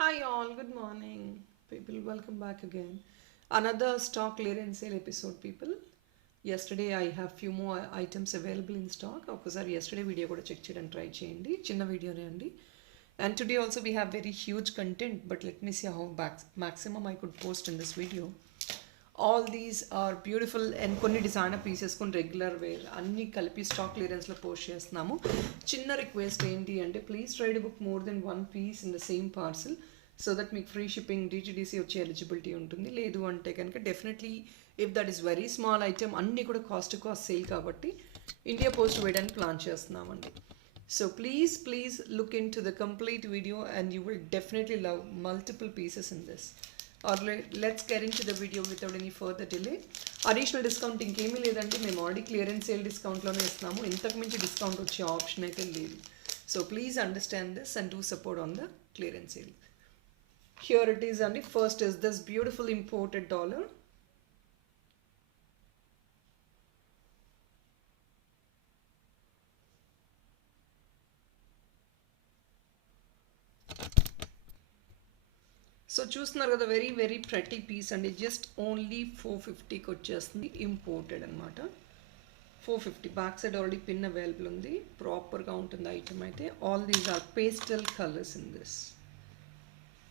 Hi all, good morning. People, welcome back again. Another stock clearance sale episode, people. Yesterday I have few more items available in stock. ఒకసారి yesterday video కూడా చెక్ చేయడానికి ట్రై చేయండి. చిన్న వీడియోనే అండి. And today also we have very huge content, but let me see how maximum I could post in this video. All these are beautiful and కొన్ని designer pieces కొన్ని regular wear అన్ని కలిపి స్టాక్ క్లియరెన్స్లో పోస్ట్ చేస్తున్నాము. చిన్న రిక్వెస్ట్ ఏంటి అంటే please try to book more than one piece in the same parcel so that మీకు ఫ్రీ షిప్పింగ్ డిటిడిసి వచ్చే ఎలిజిబిలిటీ ఉంటుంది. లేదు అంటే కనుక definitely if that is very small item అన్నీ కూడా కాస్ట్ సేల్ కాబట్టి ఇండియా పోస్ట్ వేయడానికి ప్లాన్ చేస్తున్నామండి. So please look into the complete video and you will definitely love multiple pieces in this. Or let's get into the video without any further delay. Additional discount ఇంకేమీ లేదంటే మేము already clearance sale డిస్కౌంట్లోనే ఇస్తున్నాము. ఇంతకు మించి డిస్కౌంట్ వచ్చే option అయితే లేదు. So please understand this and do support on the clearance sale. Here it is అండి. First is this beautiful imported dollar. So చూస్తున్నారు కదా, వెరీ వెరీ ప్రటీ పీస్ అండి. జస్ట్ ఓన్లీ 450కి వచ్చేస్తుంది. ఇంపోర్టెడ్ అనమాట. 450. Back side already pin available ఉంది. ప్రాపర్గా ఉంటుంది ఐటమ్ అయితే. All these are pastel colours in this.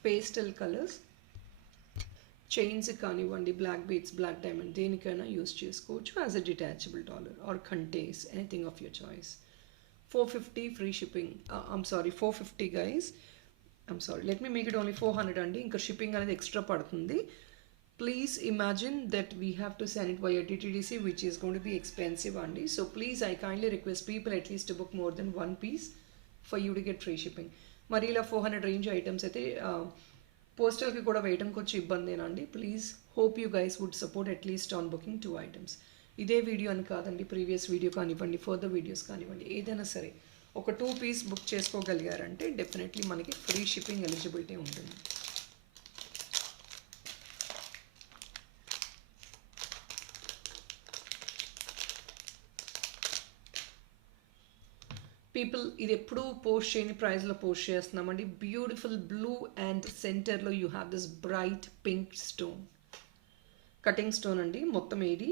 Pastel colours. Chains కానివ్వండి, బ్లాక్ బీట్స్, బ్లాక్ డైమండ్ దేనికైనా యూస్ చేసుకోవచ్చు as a detachable dollar or contents anything of your choice. 450 free shipping. I'm sorry, 450 guys. I'm sorry, let me make it only 400 అండి. ఇంకా షిప్పింగ్ అనేది extra పడుతుంది. Please imagine that we have to send it by DTDC which is going to be expensive అండి. So please I kindly request people at least to book more than one piece for you to get free shipping. మరి ఇలా 400 range items అయితే పోస్టల్కి కూడా వేయడానికి వచ్చి ఇబ్బందేనండి. Please hope you guys would support at least on booking 2 items. ఇదే video అని కాదండి, ప్రీవియస్ వీడియో కానివ్వండి, ఫర్దర్ వీడియోస్ కానివ్వండి, ఏదైనా సరే ఒక 2 పీస్ బుక్ చేసుకోగలిగారంటే డెఫినెట్లీ మనకి ఫ్రీ షిప్పింగ్ ఎలిజిబిలిటీ ఉంటుంది. పీపుల్ ఇది ఎప్పుడూ పోస్ట్ చేయని ప్రైస్లో పోస్ట్ చేస్తున్నామండి. బ్యూటిఫుల్ బ్లూ అండ్ సెంటర్లో you have this bright pink stone. Cutting stone అండి మొత్తం. ఏది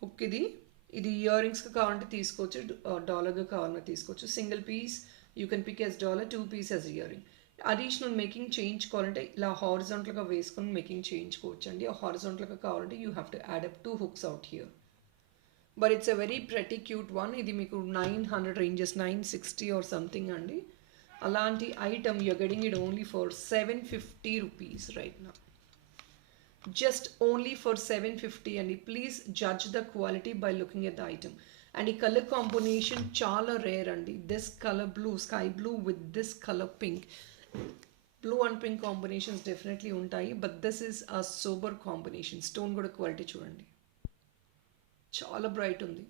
హుక్ ఇది ఇయర్ రింగ్స్కి కావాలంటే తీసుకోవచ్చు, డాలర్గా కావాలన్నా తీసుకోవచ్చు. Single piece you can pick as dollar, 2 piece as earring. Additional making చేయించుకోవాలంటే ఇలా హారిజాంటల్గా వేసుకొని మేకింగ్ చేయించుకోవచ్చు అండి. హారిజాంటల్గా కావాలంటే you have to add up 2 hooks out here. But it's a very pretty cute one. ఇది మీకు 900 రేంజెస్, 960 ఆర్ సంథింగ్ అండి. అలాంటి item you're getting it only for 750 rupees right now. Just only for 750 and please judge the quality by looking at the item. And the color combination chala rare andi. This color blue, sky blue with this color pink. Blue and pink combinations definitely untayi, but this is a sober combination. Stone kuda quality chudandi, chala bright undi.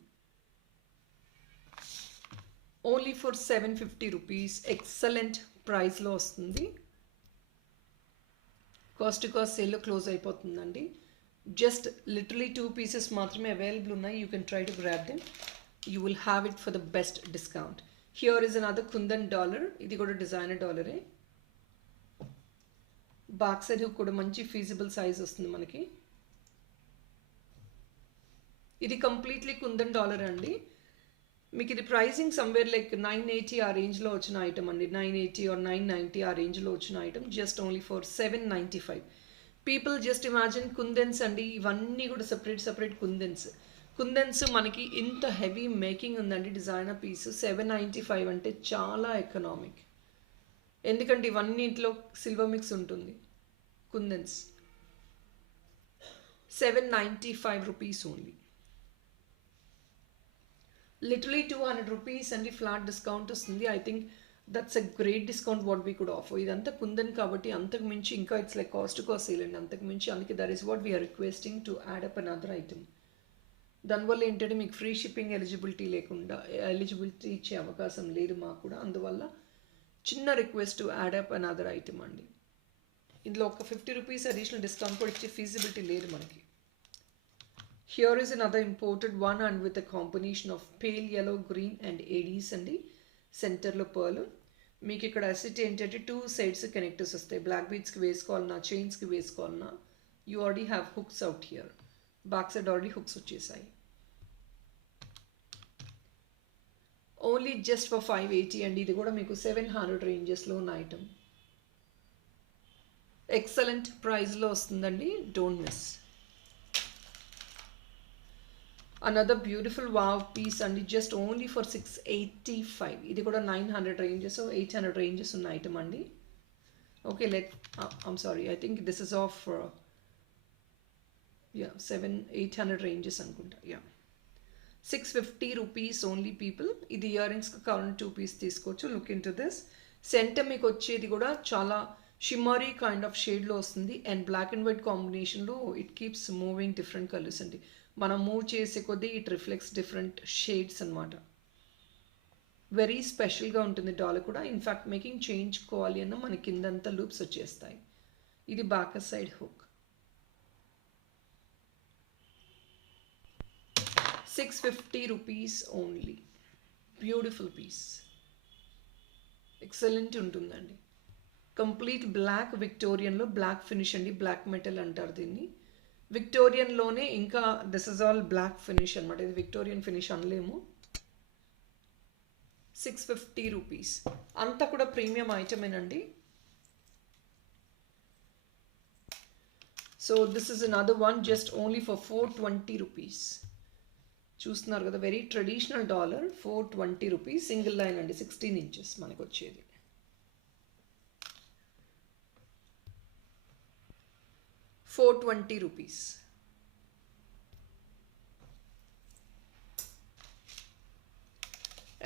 Only for 750 rupees. Excellent price lo vastundi. Cost సేల్లో క్లోజ్ అయిపోతుందండి. Just literally 2 పీసెస్ మాత్రమే అవైలబుల్ ఉన్నాయి. You can try to grab them. You will have it for the best discount. Here is another kundan డాలర్. ఇది కూడా డిజైనర్ డాలరే. Back side కూడా మంచి feasible size వస్తుంది మనకి. ఇది కంప్లీట్లీ కుందన్ డాలర్ అండి. మీకు ఇది ప్రైసింగ్ సమ్వేర్ లైక్ 980 ఆ రేంజ్లో వచ్చిన ఐటమ్ అండి. 980 ఆర్ 990 ఆ రేంజ్లో వచ్చిన item. Just only for 795. People just imagine kundans అండి. ఇవన్నీ కూడా సపరేట్ కుందన్స్ మనకి ఇంత హెవీ మేకింగ్ ఉందండి. డిజైనర్ పీస్ 795 అంటే చాలా ఎకనామిక్. ఎందుకంటే ఇవన్నింటిలో సిల్వర్ మిక్స్ ఉంటుంది. Kundans 795 rupees only. Literally 200 rupees and flat discount వస్తుంది. I think that's a great discount what we could offer. ఇదంతా కుందన్ కాబట్టి అంతకు మించి ఇంకా ఇట్స్ లైక్ కాస్ట్ సేల్ అండి. అంతకు మించి అందుకే that is what we are requesting to add up another item. దానివల్ల ఏంటంటే మీకు ఫ్రీ షిప్పింగ్ ఎలిజిబిలిటీ ఇచ్చే అవకాశం లేదు మాకు కూడా. అందువల్ల చిన్న request to add up another item అండి. ఇందులో ఒక 50 రూపీస్ అడిషనల్ డిస్కౌంట్ కూడా ఇచ్చే ఫీజిబిలిటీ లేదు మనకి. Here is another imported one and with a combination of pale yellow, green and ADs and the center lo pearl. మీకు ఇక్కడ అసిటీ ఏంటంటే 2 సైడ్స్ కనెక్టర్స్ వస్తాయి. బ్లాక్ బీడ్స్కి వేసుకోవాలన్నా చైన్స్కి వేసుకోవాలన్నా you already have hooks out here. Back side already hooks వచ్చేసాయి. ఓన్లీ జస్ట్ ఫర్ 580 అండి. ఇది కూడా మీకు 700 రేంజెస్లో ఉన్న ఐటమ్. ఎక్సలెంట్ ప్రైస్లో వస్తుందండి. Don't miss. Another beautiful wow piece అండి. Just only for 685. ఇది కూడా 900 రేంజెస్ 800 రేంజెస్ ఉన్న ఐటమ్ అండి. Okay, I'm sorry, I think this is of 800 ranges అనుకుంటా. 650 రూపీస్ ఓన్లీ పీపుల్. ఇది ఇయర్ రింగ్స్కి కావాలని 2 పీస్ తీసుకోవచ్చు. Look into this. Centre మీకు వచ్చేది కూడా చాలా షిమ్మరీ కైండ్ ఆఫ్ షేడ్లో వస్తుంది. అండ్ బ్లాక్ అండ్ వైట్ కాంబినేషన్లో it keeps moving different colours అండి. మనం మూవ్ చేసే కొద్దీ ఇట్ రిఫ్లెక్ట్స్ డిఫరెంట్ షేడ్స్ అనమాట. వెరీ స్పెషల్గా ఉంటుంది డాలర్ కూడా. ఇన్ఫ్యాక్ట్ మేకింగ్ చేయించుకోవాలి అన్న మన కిందంతా లూప్స్ వచ్చేస్తాయి. ఇది back side hook. 650 rupees only. Beautiful piece. Excellent ఉంటుందండి. కంప్లీట్ బ్లాక్ విక్టోరియన్లో బ్లాక్ ఫినిష్ అండి. బ్లాక్ మెటల్ అంటారు దీన్ని. విక్టోరియన్లోనే ఇంకా this is all black finish అనమాట. ఇది విక్టోరియన్ ఫినిష్ అనలేము. 650 రూపీస్. అంతా కూడా ప్రీమియం ఐటమేనండి. So this is another one just only for 420 rupees. చూస్తున్నారు కదా, very traditional dollar. 420 rupees. Single line అండి. 16 ఇంచెస్ మనకు వచ్చేది. ₹420.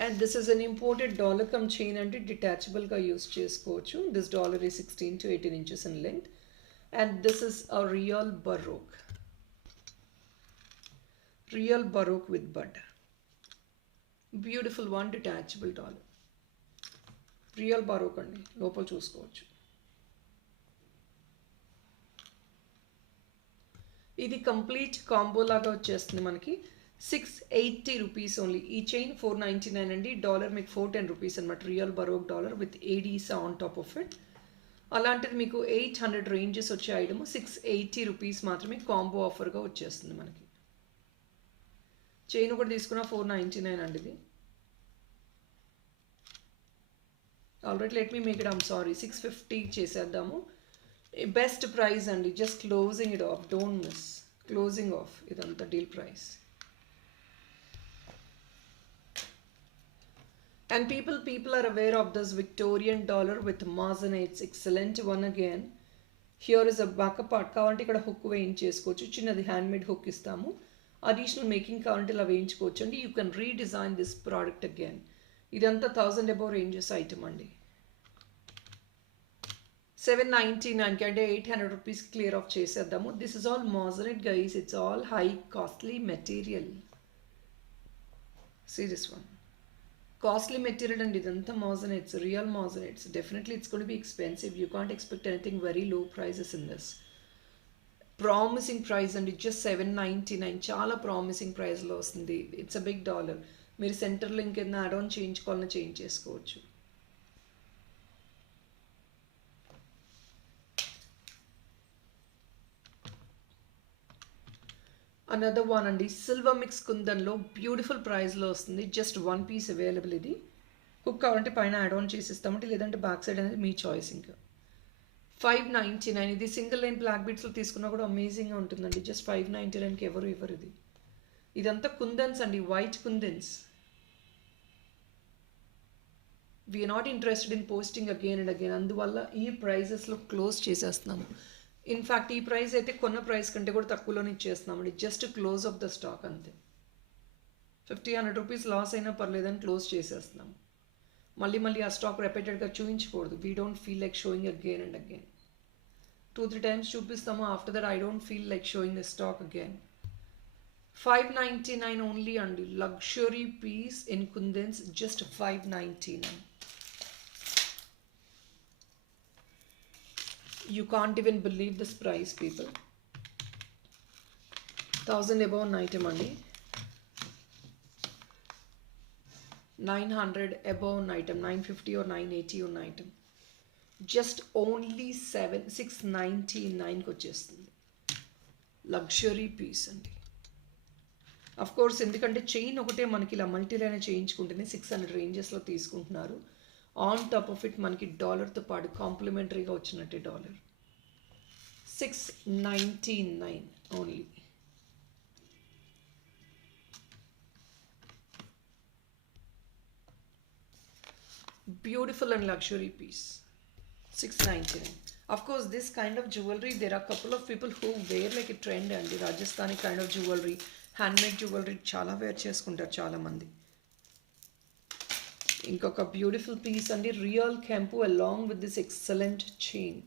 And this is an imported dollar come chain and detachable ga use chesukochu. This dollar is 16 to 18 inches in length. And this is a real Baroque. Real Baroque with bud. Beautiful one, detachable dollar. Real Baroque andi. Lopal chuskochu. ఇది complete combo లాగా వచ్చేస్తుంది మనకి. 680 rupees only. ఈ చైన్ 499 అండి. డాలర్ మీకు 410 rupees అనమాట. Real baroque dollar with ADs on top of it. అలాంటిది మీకు 800 రేంజెస్ వచ్చే ఐటమ్ 680 రూపీస్ మాత్రమే కాంబో ఆఫర్గా వచ్చేస్తుంది మనకి. చైన్ కూడా తీసుకున్న 499 అండి ఇది. Already let me make it, I'm sorry, 650 చేసేద్దాము. బెస్ట్ ప్రైస్ అండి. Just closing it off, don't miss. Closing off ఇదంతా deal price. And people are aware of this Victorian dollar with Moissanite. Excellent one again. Here is a backup part. కావాలంటే ఇక్కడ hook వేయించేసుకోవచ్చు. చిన్నది handmade hook ఇస్తాము. Additional making కావాలంటే ఇలా వేయించుకోవచ్చు అండి. You can redesign this product again. ఇదంతా 1000 అబౌవ్ రేంజెస్ ఐటమ్ అండి. 799 అంటే 800 రూపీస్ క్లియర్ ఆఫ్ చేసేద్దాము. This is all Moissanite guys. It's all high costly material. See this one. Costly material and idanతా Moissanites, real Moissanites. Definitely it's going to be expensive. You can't expect anything very low prices in this. Promising price and it's just 799. చాలా promising ప్రైస్లో వస్తుంది. It's a big dollar. మీరు సెంటర్లో ఇంకేదైనా add on చేయించుకోవాలన్నా change చేసుకోవచ్చు. Another one అండి. Silver mix కుందన్లో బ్యూటిఫుల్ ప్రైస్లో వస్తుంది. Just 1 piece available. ఇది హుక్ కావాలంటే పైన యాడ్ ఆన్ చేసిస్తామంటే, లేదంటే బ్యాక్ సైడ్ అనేది మీ చాయిస్. ఇంకా 599. ఇది సింగిల్ లైన్ బ్లాక్ బీట్స్లో తీసుకున్నా కూడా అమేజింగ్గా ఉంటుందండి. జస్ట్ 599కి ఎవరు ఇవ్వరు ఇది. ఇదంతా కుందన్స్ అండి, white kundans. We're not interested in posting again and again. అందువల్ల ఈ ప్రైజెస్లో క్లోజ్ చేసేస్తున్నాము. ఇన్ఫ్యాక్ట్ ఈ ప్రైస్ అయితే కొన్న ప్రైస్ కంటే కూడా తక్కువలోనే ఇచ్చేస్తున్నామండి. Just close off the stock అంతే. 50-100 రూపీస్ లాస్ అయినా పర్లేదని క్లోజ్ చేసేస్తున్నాము. మళ్ళీ ఆ స్టాక్ రిపీటెడ్గా చూపించకూడదు. We don't feel like showing again and again. 2-3 times చూపిస్తాము. After that I don't feel like showing the stock again. 599 only అండి. Luxury piece in kundans. Just 599. You can't even believe this price, people. 1000 above an item only. 900 above an item, 950 or 980 on item. Just only 699కి వచ్చేస్తుంది. Luxury piece అండి. Of course ఎందుకంటే చైన్ ఒకటే మనకి ఇలా మల్టీలైన్ చేయించుకుంటేనే 600 రేంజెస్లో తీసుకుంటున్నారు. ఆన్ టాప్ ఆఫ్ ఇట్ మనకి డాలర్తో పాటు కాంప్లిమెంటరీగా వచ్చినట్టే డాలర్. 699 only. Beautiful and luxury piece. 699. Of course, this kind of jewelry, there are a couple of people who wear like a trend and the Rajasthani kind of jewelry, handmade jewelry చాలా wear చేసుకుంటారు చాలా మంది. ఇంకొక beautiful piece అండి, real కెంపు along with this excellent chain.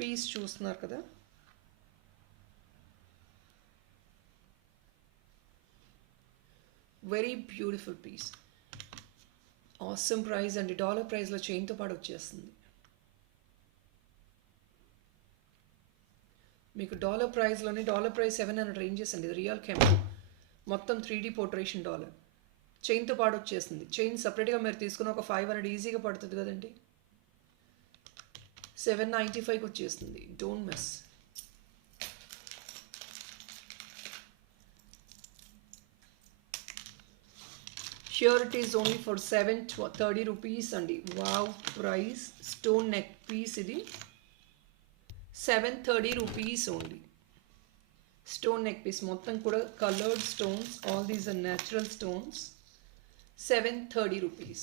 Piece చూస్తున్నారు కదా, very beautiful piece. Awesome price అండి, డాలర్ ప్రైస్లో చైన్తో పాటు వచ్చేస్తుంది. మీకు డాలర్ ప్రైస్లోనే, డాలర్ ప్రైస్ 700 రేంజెస్ అండి. రియల్ కెంపు మొత్తం 3D పోర్ట్రేషన్ డాలర్ చైన్తో పాటు వచ్చేస్తుంది. చైన్ సపరేట్గా మీరు తీసుకున్న ఒక 500 ఈజీగా పడుతుంది కదండి. 795కి వచ్చేస్తుంది. Don't miss. Here it is only for 730 rupees అండి. Wow price. Stone neck piece ఇది. 730 rupees ఓన్లీ. స్టోన్ నెక్ పీస్ మొత్తం కూడా coloured stones. All these are natural stones. 730 rupees.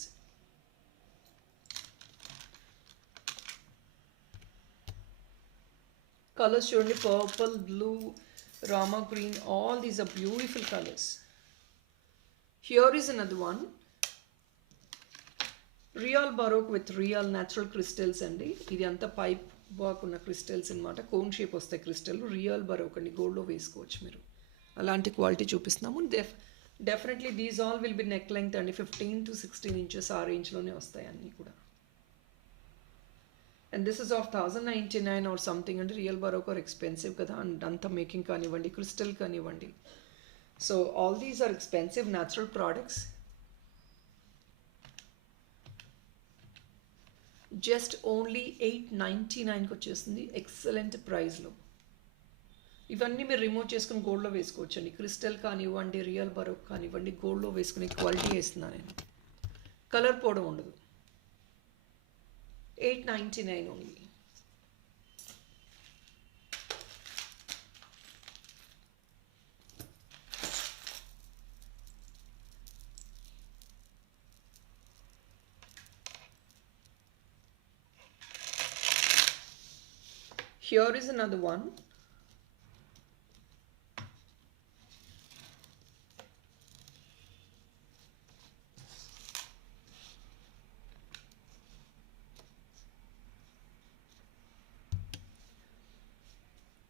Colours చూడండి, purple, blue, Rama green, all these are beautiful colours. Here is another one. Real Baroque with real natural crystals అండి. ఇది అంతా pipe work ఉన్న క్రిస్టల్స్ అనమాట. Cone shape వస్తాయి crystal. Real baroque అండి, గోల్డ్లో వేసుకోవచ్చు మీరు. అలాంటి క్వాలిటీ చూపిస్తున్నాము. Definitely these all will be neck length అండి. 15 to 16 inches ఆ రేంజ్లోనే వస్తాయి అన్నీ కూడా. And this is of 1099 are something అండి. రియల్ బరోక్ ఆర్ ఎక్స్పెన్సివ్ కదా, అండ్ అంతా మేకింగ్ కానివ్వండి, క్రిస్టల్ కానివ్వండి. So all these are expensive natural products. Just only 899కి వచ్చేస్తుంది. ఎక్సలెంట్ ప్రైస్లో. ఇవన్నీ మీరు రిమూవ్ చేసుకుని గోల్డ్లో వేసుకోవచ్చండి. క్రిస్టల్ కానివ్వండి, రియల్ బరోక్ కానివ్వండి, గోల్డ్లో వేసుకునే క్వాలిటీ వేస్తున్నాను నేను. కలర్ పోవడం ఉండదు. 899 only. Here is another one.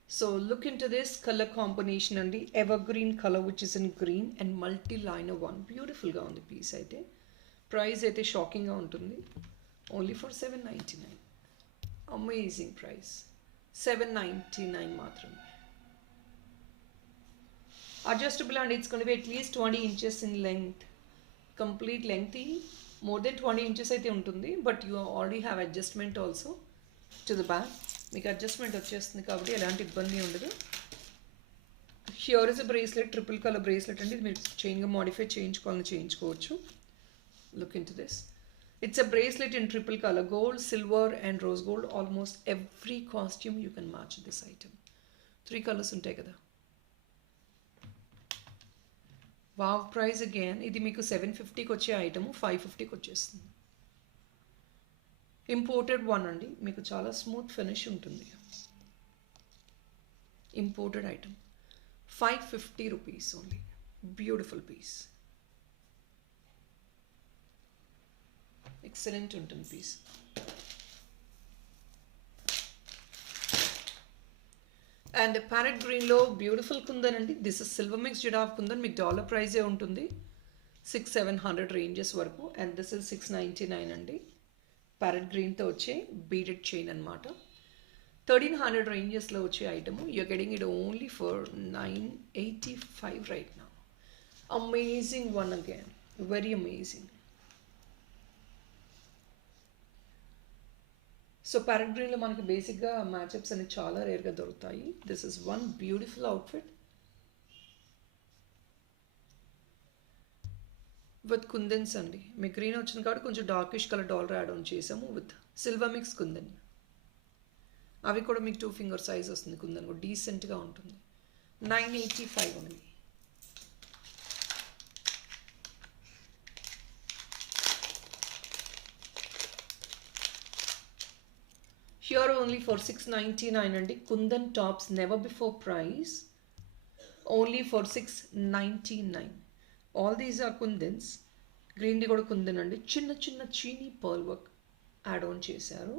So look into this color combination and the evergreen color which is in green and multi-liner one. Beautiful ga undi piece aithe. Price aithe shocking ga untundi. Only for 799. Amazing price. 799 మాత్రమే. Adjustable and it's going to be at least 20 inches in length. Complete length more than 20 inches అయితే ఉంటుంది. But you already have adjustment also to the back. మీకు అడ్జస్ట్మెంట్ వచ్చేస్తుంది కాబట్టి ఎలాంటి ఇబ్బంది ఉండదు. Here is a bracelet, triple color bracelet అండి. మీరు చైన్గా మోడిఫై చేయించుకోవాలని చేయించుకోవచ్చు. Look into this. It's a bracelet in triple color, gold, silver and rose gold. Almost every costume you can match this item. 3 colors ఉంటాయి కదా. Wow price again. ఇది మీకు 750కి వచ్చే ఐటమ్ 550కి వచ్చేస్తుంది. ఇంపోర్టెడ్ వన్ అండి. మీకు చాలా స్మూత్ ఫినిష్ ఉంటుంది. Imported item. 550 rupees only. Beautiful piece. Excellent ఉంటుంది పీస్. అండ్ ప్యారెట్ గ్రీన్లో బ్యూటిఫుల్ కుందన్ అండి. దిస్ ఇస్ సిల్వర్ మిక్స్ జిడాఫ్ కుందన్. మీకు డాలర్ ప్రైజే ఉంటుంది. 600-700 రేంజెస్ వరకు. అండ్ దిస్ ఇస్ 699 అండి. ప్యారెట్ గ్రీన్తో వచ్చే బీడెడ్ చైన్ అనమాట. 1300 రేంజెస్లో వచ్చే item. You're getting it only for 985 right now. Amazing one again, very amazing. So parrot గ్రీన్లో మనకి బేసిక్గా మ్యాచప్స్ అనేవి చాలా రేర్గా దొరుకుతాయి. This is one beautiful outfit with kundans అండి. మీకు గ్రీన్ వచ్చింది కాబట్టి కొంచెం darkish colour dollar add on చేసాము విత్ సిల్వర్ మిక్స్ కుందన్. అవి కూడా మీకు 2 ఫింగర్ సైజ్ వస్తుంది. కుందన్ కూడా డీసెంట్గా ఉంటుంది. 985 ఓన్లీ. Here only for 699 అండి. Kundan tops never before price only for 699. All these are kundans. గ్రీన్ది కూడా కుందన్ అండి. చిన్న చిన్న చీనీ పర్ల్ వర్క్ యాడ్ ఆన్ చేశారు.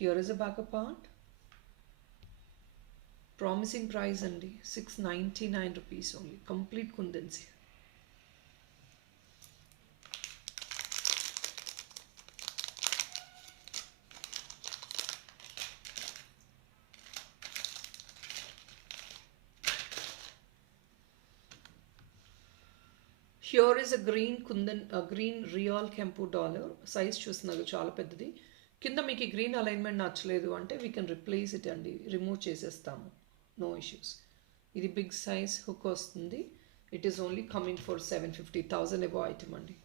Here is a backup part. Promising price అండి. 699 rupees only. Complete kundans. Here is a green kundan, green real కెంపు డాలర్. సైజ్ చూస్తున్నారు చాలా పెద్దది. కింద మీకు ఈ గ్రీన్ అలైన్మెంట్ నచ్చలేదు అంటే వీ కెన్ రిప్లేస్ ఇట్ అండి. రిమూవ్ చేసేస్తాము, నో ఇష్యూస్. ఇది బిగ్ సైజ్ హుక్ వస్తుంది. It is only coming for 750. 1000 above item అండి.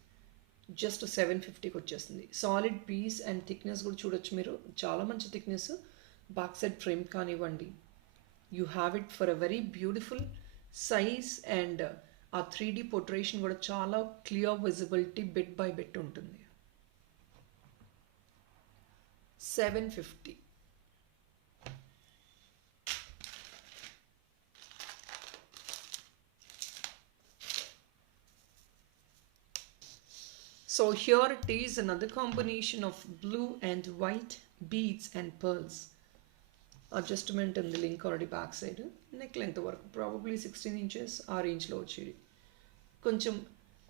జస్ట్ 750కి వచ్చేస్తుంది. సాలిడ్ పీస్ అండ్ థిక్నెస్ కూడా చూడొచ్చు మీరు. చాలా మంచి థిక్నెస్. బ్యాక్ సైడ్ ఫ్రేమ్ కానివ్వండి. You have it for a very beautiful size and ఆ 3D పొట్రేషన్ కూడా చాలా clear visibility bit by bit ఉంటుంది. 750. So here it is another combination of blue and white beads and pearls. Adjustment in the link already back side. Neck length work probably 16 inches ఆ రేంజ్లో వచ్చేది. కొంచెం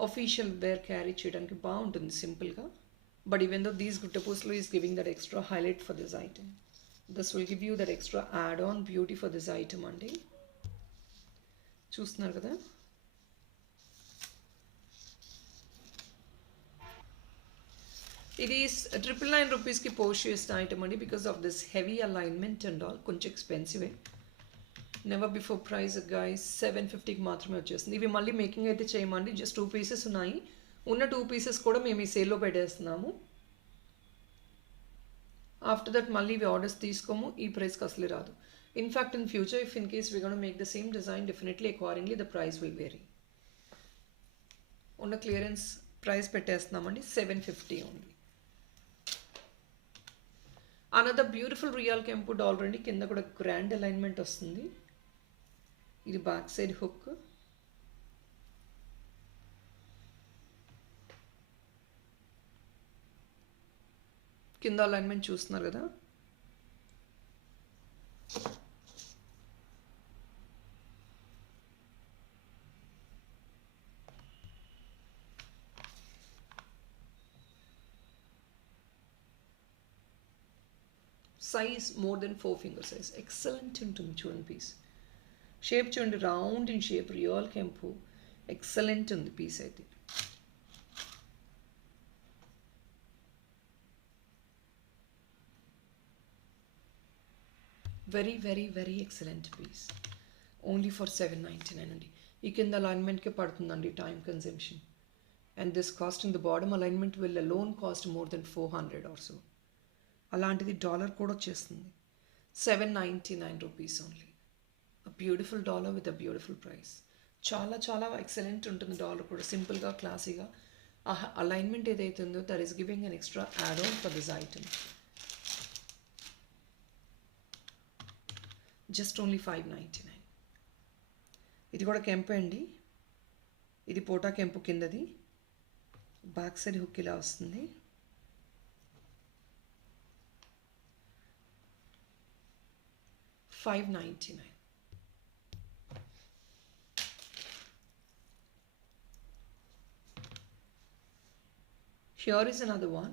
official wear carry చేయడానికి బాగుంటుంది సింపుల్గా. But even though these గుట్టపూసలు is giving that extra highlight for this item. This will give you that extra add on beauty for this item అండి. చూస్తున్నారు కదా. ఇది 999 రూపీస్కి పోస్ట్ చేసిన ఐటమ్ అండి. Because of this heavy alignment and all కొంచెం ఎక్స్పెన్సివే. Never before price guys. 750కి మాత్రమే వచ్చేస్తుంది. ఇవి మళ్ళీ మేకింగ్ అయితే చేయమండి. జస్ట్ 2 పీసెస్ ఉన్నాయి. ఉన్న 2 పీసెస్ కూడా మేము ఈ సేల్లో పెట్టేస్తున్నాము. ఆఫ్టర్ దట్ మళ్ళీ ఇవి ఆర్డర్స్ తీసుకోము. ఈ ప్రైస్కి అసలే రాదు. In fact in future if in case we gonna make the same design definitely accordingly the price will vary. ఉన్న క్లియరెన్స్ ప్రైస్ పెట్టేస్తున్నామండి. 750 ఓన్లీ. అనదర్ బ్యూటిఫుల్ రియల్ కెంపు డాలర్ అండి. కింద కూడా గ్రాండ్ అలైన్మెంట్ వస్తుంది. ఇది బ్యాక్ సైడ్ హుక్. కింద అలైన్మెంట్ చూస్తున్నారు కదా. Size more than 4 finger size. Excellent ఉంటుంది చూడండి పీస్. షేప్ చూడండి, రౌండ్ ఇన్ షేప్ రియల్ కెంపు. ఎక్సలెంట్ ఉంది పీస్ అయితే. Very very very excellent piece. Only for 799 అండి. ఈ కింద అలైన్మెంట్కే పడుతుందండి time consumption. And this cost in the bottom alignment will alone cost more than 400 or so. అలాంటిది డాలర్ కూడా వచ్చేస్తుంది. 799 rupees only. A beautiful dollar with a beautiful price. చాలా చాలా ఎక్సలెంట్ ఉంటుంది డాలర్ కూడా. సింపుల్గా క్లాసీగా ఆ అలైన్మెంట్ ఏదైతే ఉందో that is giving an extra add on for this item. Just only 599. ఇది కూడా కెంపు అండి. ఇది పోటా కెంపు కిందది. బ్యాక్ సైడ్ హుక్ ఇలా వస్తుంది. $599. Here is another one.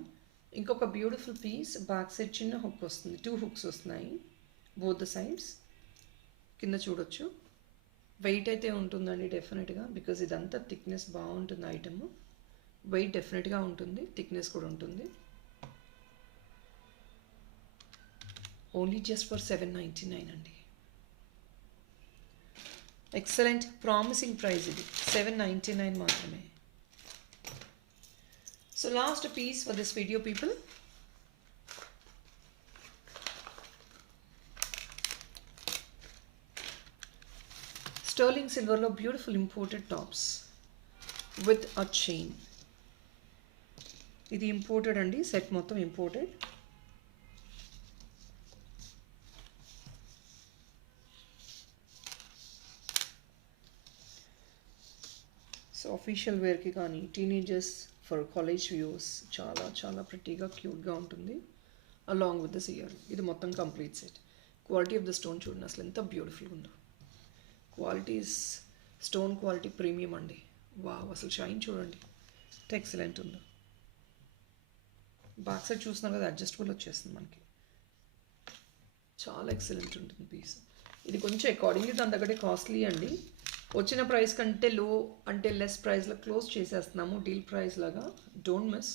ఇంకొక బ్యూటిఫుల్ పీస్. బ్యాక్ సైడ్ చిన్న హుక్ వస్తుంది. 2 హుక్స్ వస్తున్నాయి బోత్ ద సైడ్స్. కింద చూడొచ్చు. వెయిట్ అయితే ఉంటుందండి డెఫినెట్గా, బికాజ్ ఇదంతా థిక్నెస్ బాగుంటుంది ఐటమ్. వెయిట్ డెఫినెట్గా ఉంటుంది, థిక్నెస్ కూడా ఉంటుంది. ఓన్లీ జస్ట్ ఫర్ 799 అండి. ఎక్సలెంట్ ప్రామిసింగ్ ప్రైస్ ఇది, 799 మాత్రమే. So last piece for this video people. Sterling సిల్వర్లో beautiful imported tops with a chain. ఇది ఇంపోర్టెడ్ అండి, సెట్ మొత్తం ఇంపోర్టెడ్. సో అఫీషియల్ వేర్కి కానీ టీనేజర్స్ ఫర్ కాలేజ్ వ్యూస్ చాలా చాలా ప్రిటీగా క్యూట్గా ఉంటుంది. అలాంగ్ విత్ దిస్ ఇయర్ ఇది మొత్తం complete set. Quality of the stone చూడండి అసలు ఎంత బ్యూటిఫుల్గా ఉందో. క్వాలిటీస్ స్టోన్ క్వాలిటీ ప్రీమియం అండి. వావ్, అసలు షైన్ చూడండి ఎంత ఎక్సలెంట్ ఉందో. బ్యాక్ సైడ్ చూస్తున్నారు కదా, అడ్జస్టబుల్ వచ్చేస్తుంది మనకి. చాలా ఎక్సలెంట్ ఉంటుంది పీస్. ఇది కొంచెం అకార్డింగ్లీ దాని దగ్గరే కాస్ట్లీ అండి. వచ్చిన ప్రైస్ కంటే లో అంటే లెస్ ప్రైస్లో క్లోజ్ చేసేస్తున్నాము, డీల్ ప్రైస్ లాగా. Don't miss,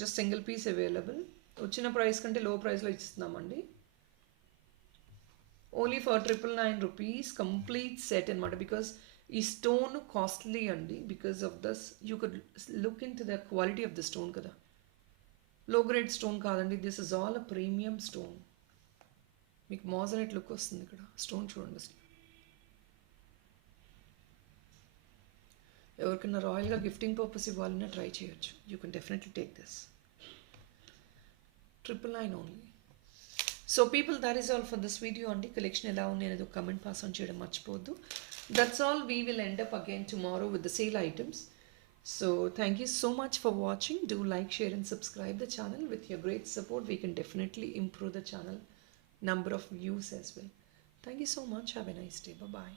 just single piece available. వచ్చిన ప్రైస్ కంటే లో ప్రైస్లో ఇస్తున్నామండి. Only for 999 rupees complete set అనమాట. బికాస్ ఈ స్టోన్ కాస్ట్లీ అండి. Because of this you could look into the quality of the stone కదా. Low grade stone కాదండి, this is all a premium stone. మీకు moissanite look వస్తుంది ఇక్కడ. Stone చూడండి అసలు. ఎవరికైనా రాయల్గా గిఫ్టింగ్ పర్పస్ ఇవ్వాలన్నా ట్రై చేయొచ్చు. You can definitely take this. 999 only. So people, that is all for this video అండి. కలెక్షన్ ఎలా ఉంది అనేది ఒక కమెంట్ పాస్ ఆన్ చేయడం మర్చిపోవద్దు. That's all. We will end up again tomorrow with the sale items. So thank you so much for watching. Do like, share and subscribe the channel. With your great support, we can definitely improve the channel number of views as well. Thank you so much. Have a nice day. Bye bye.